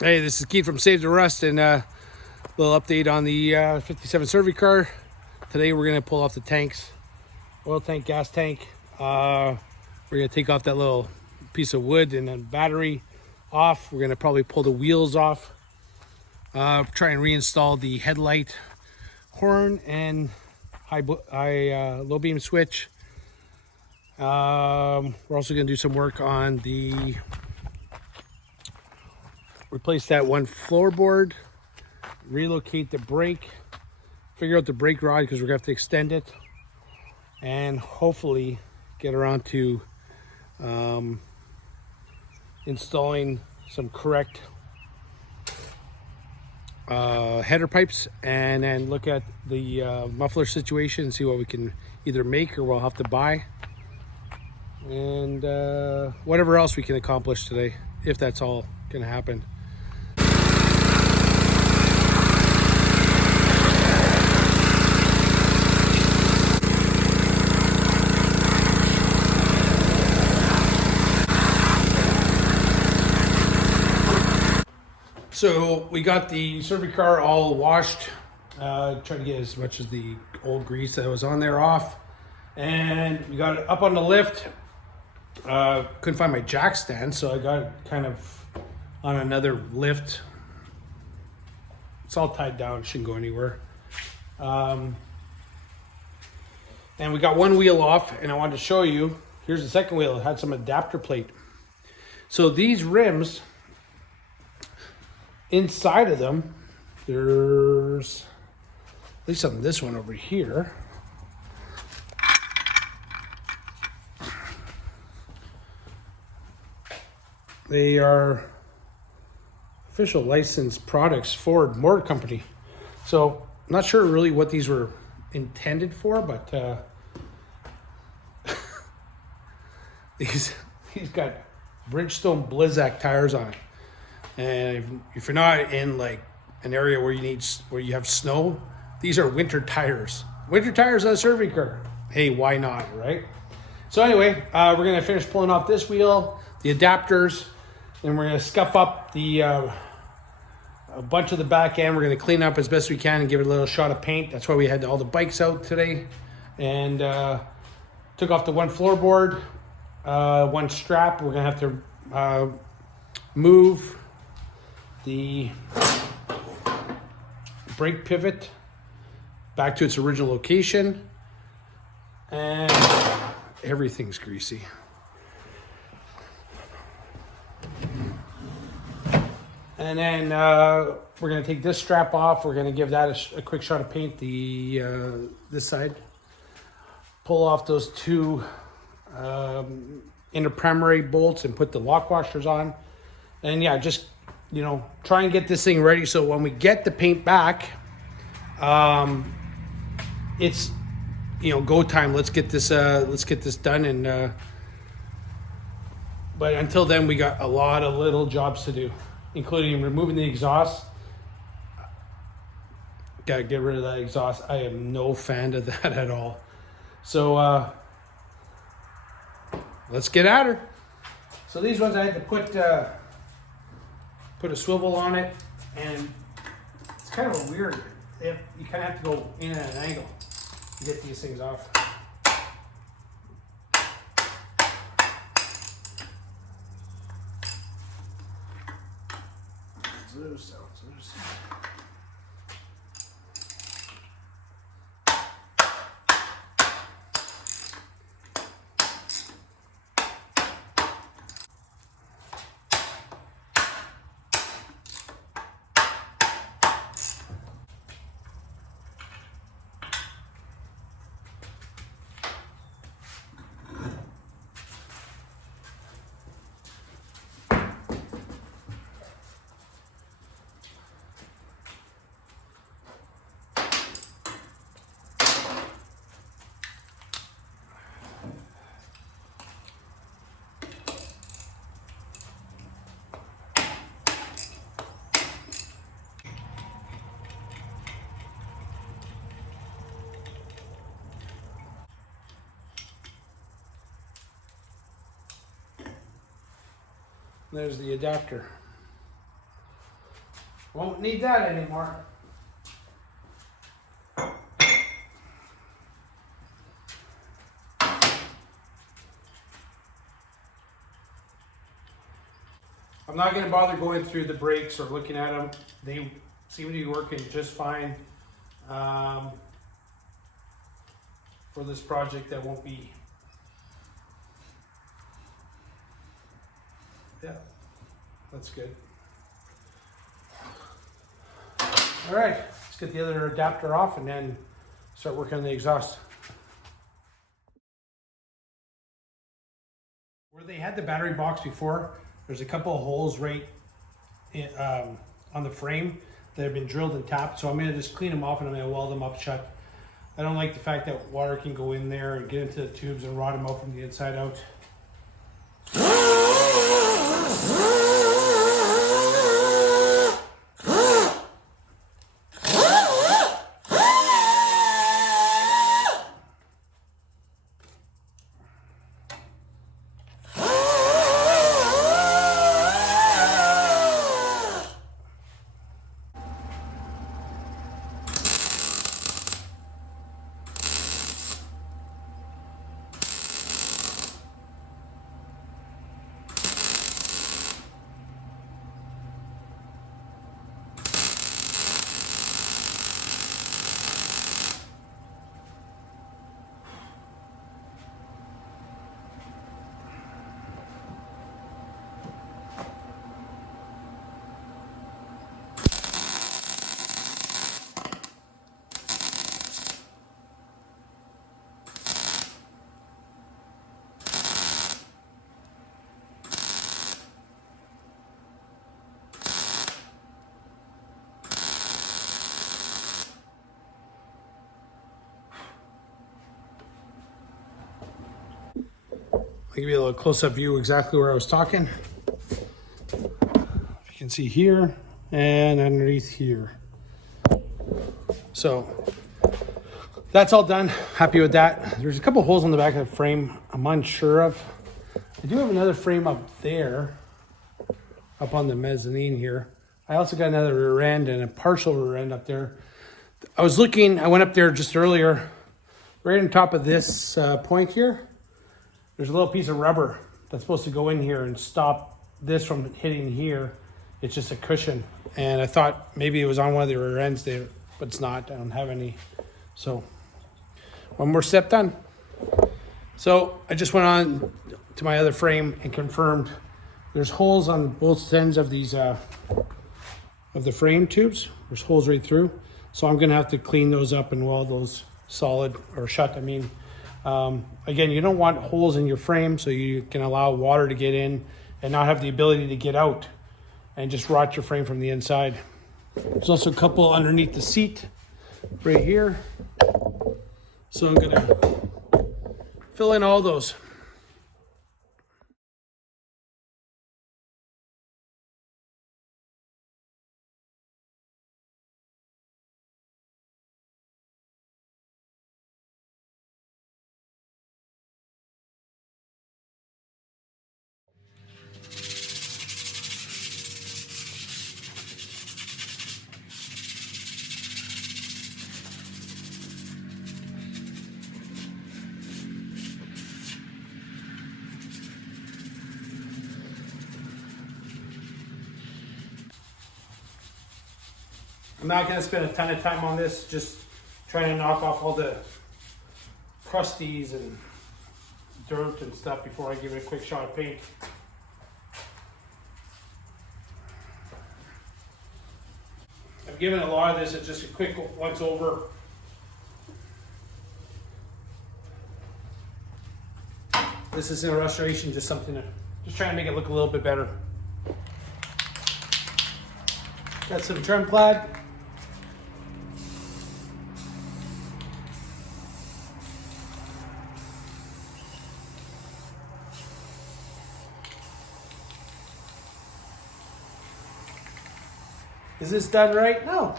Hey, this is Keith from Save the Rust, and a little update on the 57 Servi Car. Today we're going to pull off the tanks, oil tank, gas tank. We're going to take off that little piece of wood and then battery off. We're going to probably pull the wheels off. Try and reinstall the headlight, horn, and low beam switch. We're also going to do some work on the replace that one floorboard, relocate the brake, figure out the brake rod because we're going to have to extend it, and hopefully get around to installing some correct header pipes, and then look at the muffler situation and see what we can either make or we'll have to buy, and whatever else we can accomplish today, if that's all going to happen. So we got the Servi Car all washed, tried to get as much of the old grease that was on there off, and we got it up on the lift. Couldn't find my jack stand, so I got it kind of on another lift. It's all tied down, shouldn't go anywhere. And we got one wheel off, and I wanted to show you. Here's the second wheel. It had some adapter plate. So these rims, inside of them, there's at least on this one over here. They are official licensed products, Ford Motor Company. So I'm not sure really what these were intended for, but these got Bridgestone Blizzak tires on it. And if you're not in like an area where you have snow, these are winter tires. Winter tires on a Servi Car. Hey, why not, right? So anyway, we're gonna finish pulling off this wheel, the adapters, and we're gonna scuff up the a bunch of the back end. We're gonna clean up as best we can and give it a little shot of paint. That's why we had all the bikes out today, and took off the one floorboard, one strap. We're gonna have to move the brake pivot back to its original location, and everything's greasy. And then we're going to take this strap off. We're going to give that a quick shot of paint, this side. Pull off those two inner primary bolts and put the lock washers on. And yeah, just try and get this thing ready so when we get the paint back, it's go time. Let's get this done. And but until then, we got a lot of little jobs to do, including removing the exhaust. Gotta get rid of that exhaust. I am no fan of that at all. So let's get at her. So these ones I had to put a swivel on it, and it's kind of a weird. You kind of have to go in at an angle to get these things off. It's loose. There's the adapter. Won't need that anymore. I'm not going to bother going through the brakes or looking at them. They seem to be working just fine. For this project, that won't be. Yeah, that's good. All right, let's get the other adapter off and then start working on the exhaust. Where they had the battery box before, there's a couple of holes right in, on the frame that have been drilled and tapped. So I'm gonna just clean them off and I'm gonna weld them up shut. I don't like the fact that water can go in there and get into the tubes and rot them out from the inside out. I'll give you a little close-up view exactly where I was talking. You can see here and underneath here. So that's all done. Happy with that. There's a couple holes on the back of the frame I'm unsure of. I do have another frame up there, up on the mezzanine here. I also got another rear end and a partial rear end up there. I went up there just earlier, right on top of this point here. There's a little piece of rubber that's supposed to go in here and stop this from hitting here. It's just a cushion. And I thought maybe it was on one of the rear ends there, but it's not. I don't have any. So one more step done. So I just went on to my other frame and confirmed there's holes on both ends of these of the frame tubes. There's holes right through. So I'm gonna have to clean those up and weld those solid or shut. I mean, again, you don't want holes in your frame so you can allow water to get in and not have the ability to get out and just rot your frame from the inside. There's also a couple underneath the seat right here. So I'm gonna fill in all those. I'm not going to spend a ton of time on this, just trying to knock off all the crusties and dirt and stuff before I give it a quick shot of paint. I've given a lot of this just a quick once over. This is in a restoration, just something to, just trying to make it look a little bit better. Got some trim clad. Is this done right? No.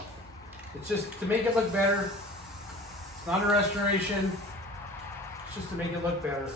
It's just to make it look better. It's not a restoration. It's just to make it look better.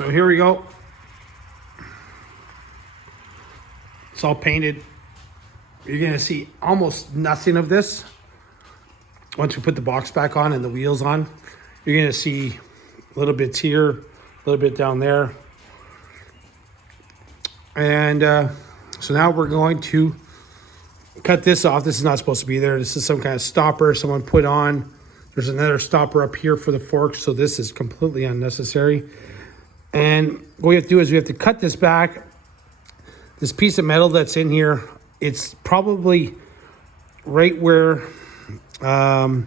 So here we go. It's all painted. You're gonna see almost nothing of this. Once we put the box back on and the wheels on, you're gonna see little bits here, a little bit down there. And so now we're going to cut this off. This is not supposed to be there. This is some kind of stopper someone put on. There's another stopper up here for the forks, so this is completely unnecessary. And what we have to do is we have to cut this back. This piece of metal that's in here, it's probably right where the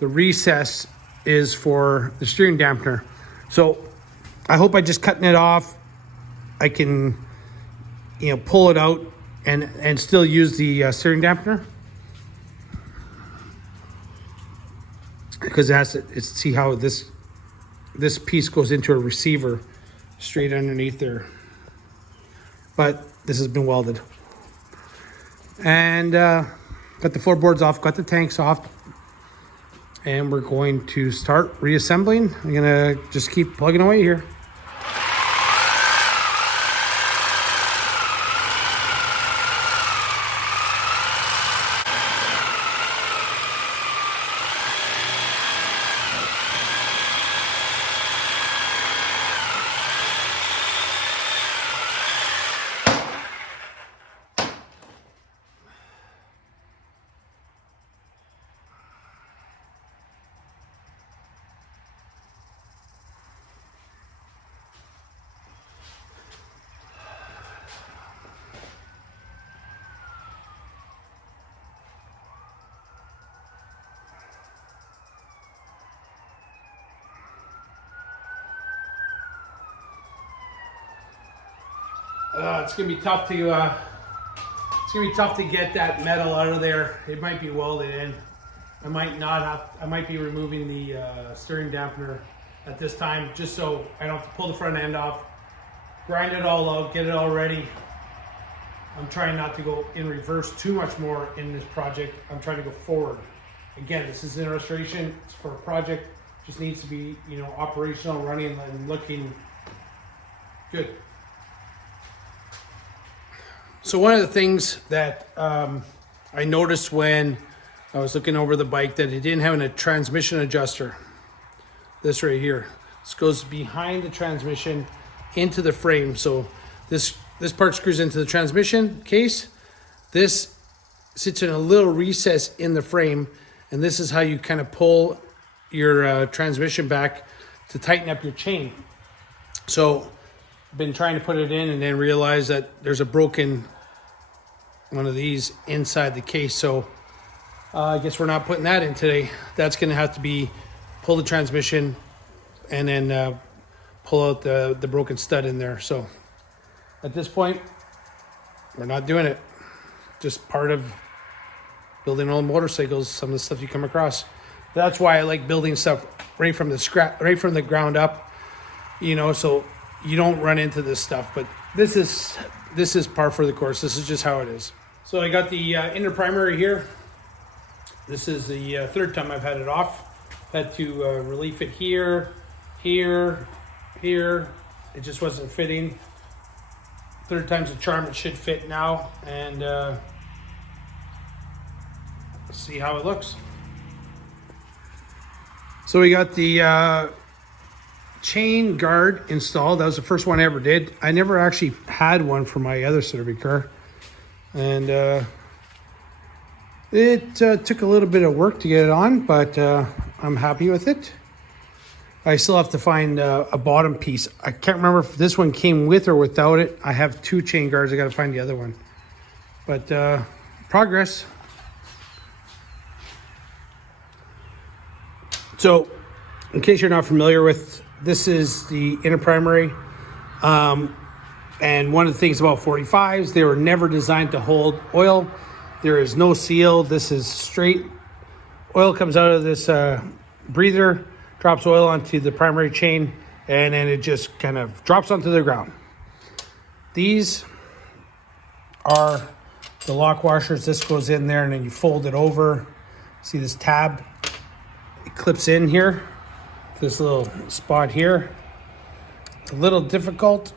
recess is for the steering dampener. So I hope by just cutting it off, I can, pull it out and still use the steering dampener. Because it has to, see how this piece goes into a receiver straight underneath there. But this has been welded. And got the floorboards off, got the tanks off. And we're going to start reassembling. I'm gonna just keep plugging away here. It's gonna be tough to get that metal out of there. It might be welded in. I might be removing the steering dampener at this time, just so I don't have to pull the front end off, grind it all out, get it all ready. I'm trying not to go in reverse too much more in this project. I'm trying to go forward. Again, this is an illustration. It's for a project. Just needs to be, operational, running, and looking good. So one of the things that I noticed when I was looking over the bike, that it didn't have a transmission adjuster. This right here. This goes behind the transmission into the frame. So this part screws into the transmission case. This sits in a little recess in the frame, and this is how you kind of pull your transmission back to tighten up your chain. So I've been trying to put it in and then realized that there's a broken one of these inside the case. So I guess we're not putting that in today. That's going to have to be pull the transmission and then pull out the broken stud in there. So at this point, we're not doing it. Just part of building old motorcycles, some of the stuff you come across. That's why I like building stuff right from the ground up, so you don't run into this stuff. But this is par for the course. This is just how it is. So I got the inner primary here. This is the third time I've had it off. Had to relief it here. It just wasn't fitting. Third time's a charm. It should fit now, and see how it looks. So we got the chain guard installed. That was the first one I ever did. I never actually had one for my other Servi car, and it took a little bit of work to get it on, but I'm happy with it. I still have to find a bottom piece. I can't remember if this one came with or without it. I have two chain guards. I got to find the other one, but progress. So, in case you're not familiar with, this is the inner primary. And one of the things about 45s, they were never designed to hold oil. There is no seal. This is straight. Oil comes out of this breather, drops oil onto the primary chain, and then it just kind of drops onto the ground. These are the lock washers. This goes in there, and then you fold it over. See this tab? It clips in here, this little spot here. It's a little difficult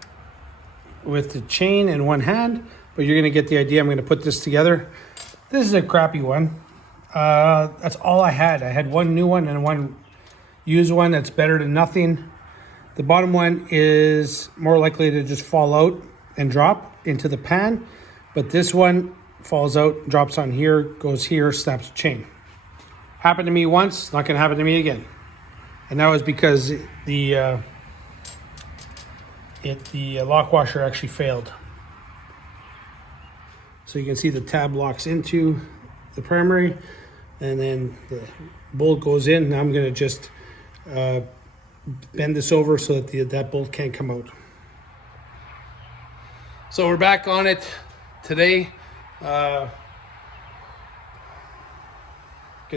with the chain in one hand, but you're gonna get the idea. I'm gonna put this together. This is a crappy one. That's all I had. I had one new one and one used one that's better than nothing. The bottom one is more likely to just fall out and drop into the pan, but this one falls out, drops on here, goes here, snaps the chain. Happened to me once, not gonna happen to me again. And that was because the lock washer actually failed. So you can see the tab locks into the primary, and then the bolt goes in. Now I'm gonna just bend this over so that that bolt can't come out. So we're back on it today. Gonna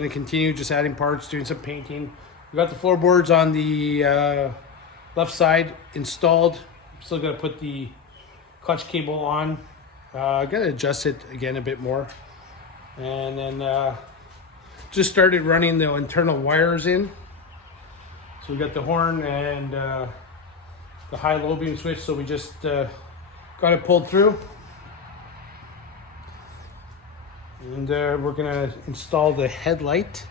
continue just adding parts, doing some painting. We got the floorboards on the left side installed. Still gotta put the clutch cable on. Gotta adjust it again a bit more. And then just started running the internal wires in. So we got the horn and the high-low beam switch, so we just got it pulled through. And we're gonna install the headlight.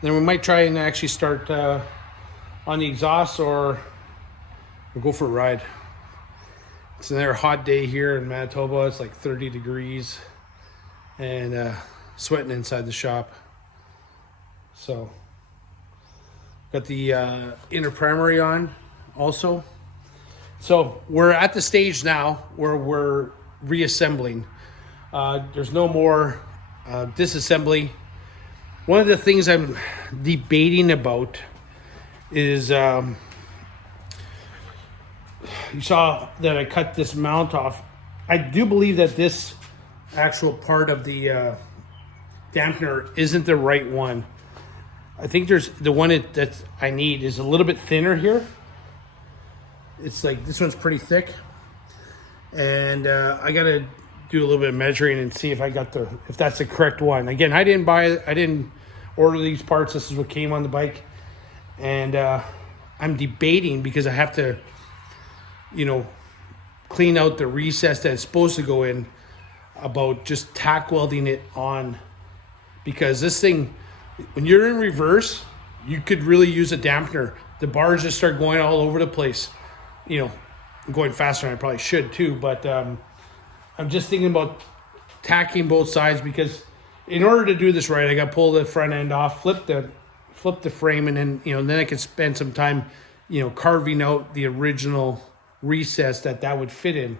Then we might try and actually start on the exhaust, or we'll go for a ride. It's another hot day here in Manitoba. It's like 30 degrees and sweating inside the shop. So got the inner primary on also. So we're at the stage now where we're reassembling. There's no more disassembly. One of the things I'm debating about is you saw that I cut this mount off. I do believe that this actual part of the dampener isn't the right one. I think there's the one that I need is a little bit thinner here. It's like this one's pretty thick, and I gotta do a little bit of measuring and see if if that's the correct one. Again, I didn't order these parts. This is what came on the bike, and I'm debating because I have to, clean out the recess that it's supposed to go in, about just tack welding it on, because this thing, when you're in reverse, you could really use a dampener. The bars just start going all over the place. I'm going faster than I probably should too, but I'm just thinking about tacking both sides, because in order to do this right, I got to pull the front end off, flip the frame, and then then I could spend some time carving out the original recess that would fit in.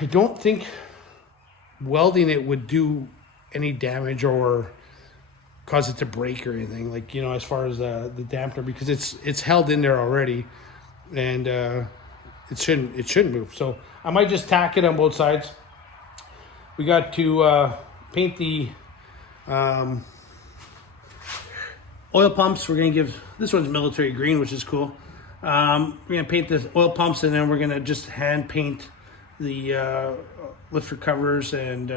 I don't think welding it would do any damage or cause it to break or anything, like as far as the dampener, because it's held in there already, and it shouldn't move. So I might just tack it on both sides. We got to paint the oil pumps. We're gonna give this one's military green, which is cool. We're gonna paint the oil pumps, and then we're gonna just hand paint the lifter covers, and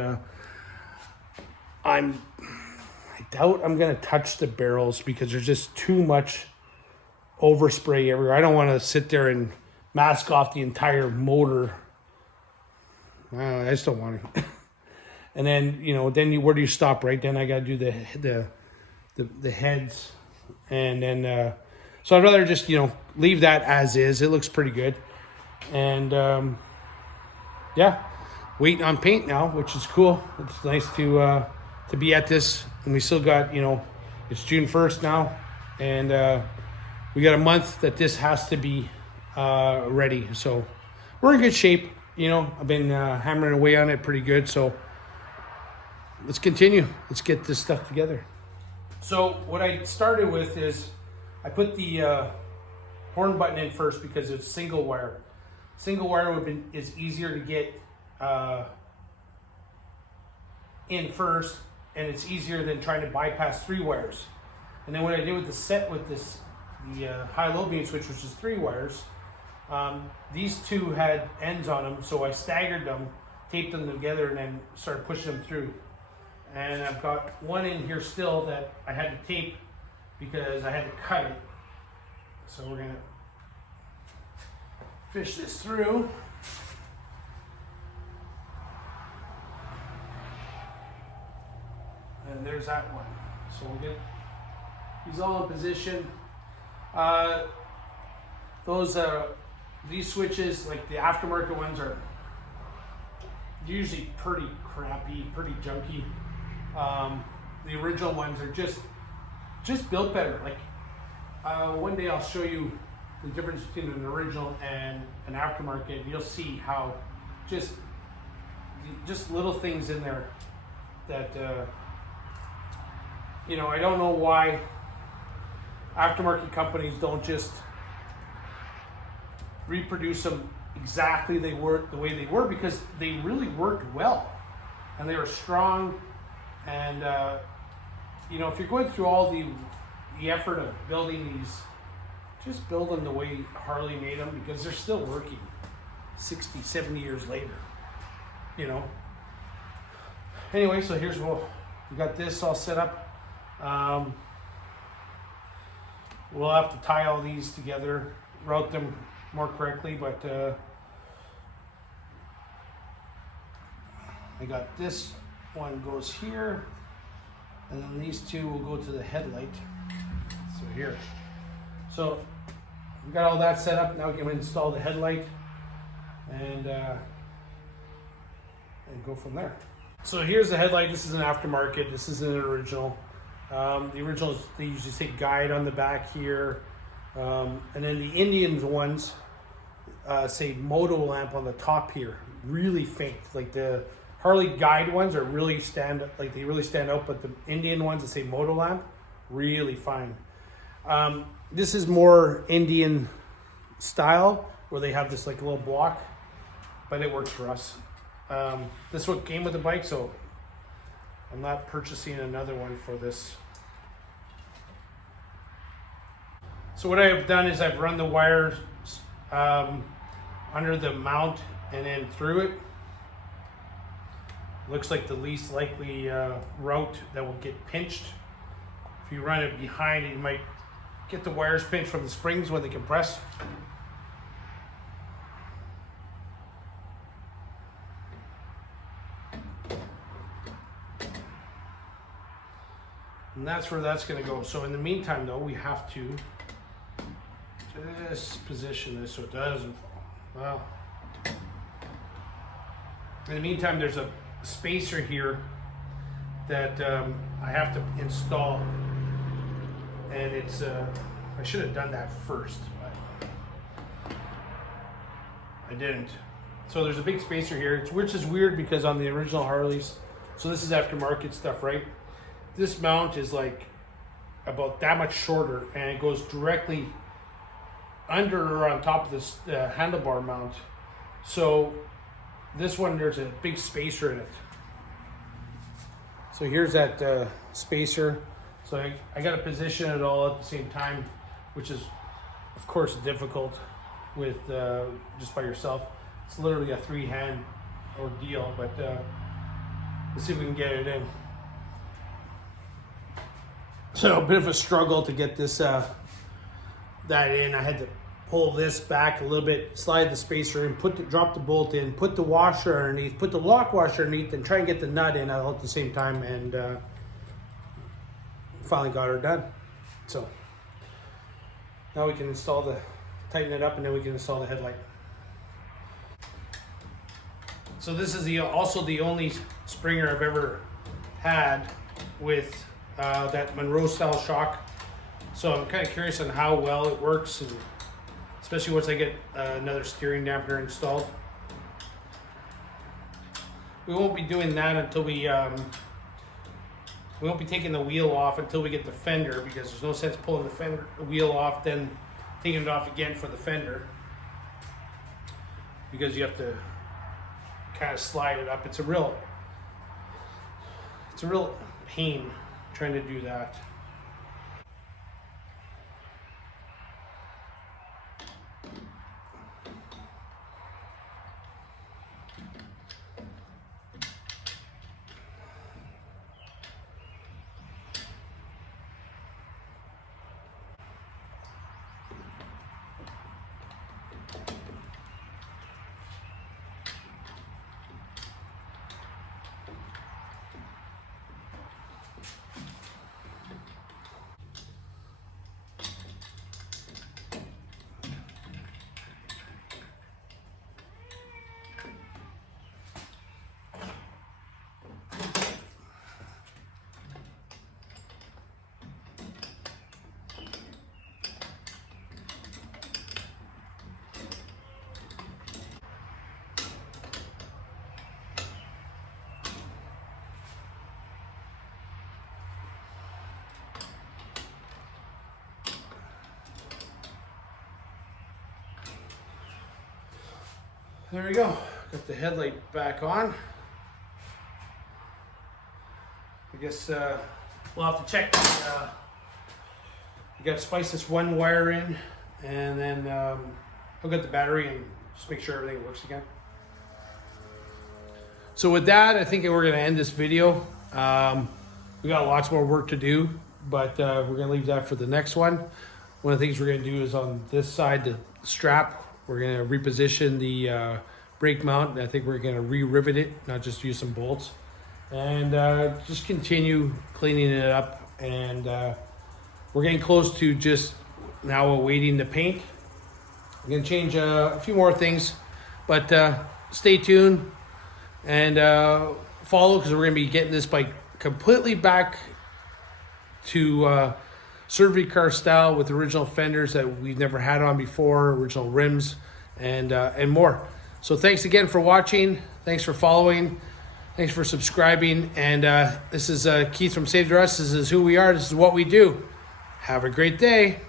I doubt I'm gonna touch the barrels because there's just too much overspray everywhere. I don't want to sit there and mask off the entire motor. I just don't want to. And then where do you stop? Right then I got to do the heads, and then so I'd rather just leave that as is. It looks pretty good, and yeah, waiting on paint now, which is cool. It's nice to be at this, and we still got it's June 1st now, and we got a month that this has to be ready. So we're in good shape. I've been hammering away on it pretty good. So let's continue. Let's get this stuff together. So what I started with is I put the horn button in first because it's single wire. Single wire is easier to get in first, and it's easier than trying to bypass 3 wires. And then what I did with the high-low beam switch, which is 3 wires, these 2 had ends on them, so I staggered them, taped them together, and then started pushing them through. And I've got one in here still that I had to tape because I had to cut it. So we're gonna fish this through. And there's that one. So we'll get these all in position. These switches, like the aftermarket ones, are usually pretty crappy, pretty junky. The original ones are just built better. Like one day I'll show you the difference between an original and an aftermarket. You'll see how just little things in there that you know, I don't know why aftermarket companies don't just reproduce them exactly the way they were, because they really worked well and they were strong. And you know, if you're going through all the effort of building these, just build them the way Harley made them, because they're still working 60, 70 years later, you know. Anyway, so here's what we got, this all set up. We'll have to tie all these together, route them more correctly, but I got this one goes here, and then these two will go to the headlight. So here. So we got all that set up. Now we can install the headlight and go from there. So here's the headlight. This is an aftermarket. This is an original. The originals, they usually say guide on the back here, and then the Indian ones say moto lamp on the top here. Really faint. Like the Harley guide ones are really stand out, but the Indian ones that say moto lamp, really fine. This is more Indian style, where they have this like little block, but it works for us. This is what came with the bike, so I'm not purchasing another one for this. So what I've done is I've run the wires under the mount and then through it. Looks like the least likely route that will get pinched. If you run it behind it, you might get the wires pinched from the springs when they compress. And that's where that's going to go. So in the meantime, though, we have to just position this so it doesn't fall. Well, in the meantime, there's a spacer here that I have to install, and it's I should have done that first, but I didn't. So there's a big spacer here, which is weird because on the original Harleys, so this is aftermarket stuff, right? This mount is like about that much shorter, and it goes directly under or on top of this handlebar mount. So this one, there's a big spacer in it. So here's that spacer. So I got to position it all at the same time, which is of course difficult with just by yourself. It's literally a three-hand ordeal, but let's see if we can get it in. So a bit of a struggle to get this that in. I had to pull this back a little bit, slide the spacer in, drop the bolt in, put the washer underneath, put the lock washer underneath, and try and get the nut in all at the same time, and finally got her done. So now we can tighten it up, and then we can install the headlight. So this is also the only Springer I've ever had with that Monroe style shock. So I'm kind of curious on how well it works, and especially once I get another steering dampener installed. We won't be doing that until we won't be taking the wheel off until we get the fender, because there's no sense pulling the wheel off, then taking it off again for the fender, because you have to kind of slide it up. It's a real pain trying to do that. There we go. Got the headlight back on. I guess we'll have to check. You got to spice this one wire in, and then I'll get the battery and just make sure everything works again. So with that, I think we're going to end this video. We got lots more work to do, but we're going to leave that for the next one. One of the things we're going to do is on this side, the strap, we're going to reposition the brake mount, and I think we're going to re-rivet it, not just use some bolts. And just continue cleaning it up, and we're getting close to just now awaiting the paint. I'm going to change a few more things, but stay tuned and follow, because we're going to be getting this bike completely back to Servi Car style with original fenders that we've never had on before, original rims, and more. So thanks again for watching. Thanks for following. Thanks for subscribing. And this is Keith from Save the Rust. This is who we are. This is what we do. Have a great day.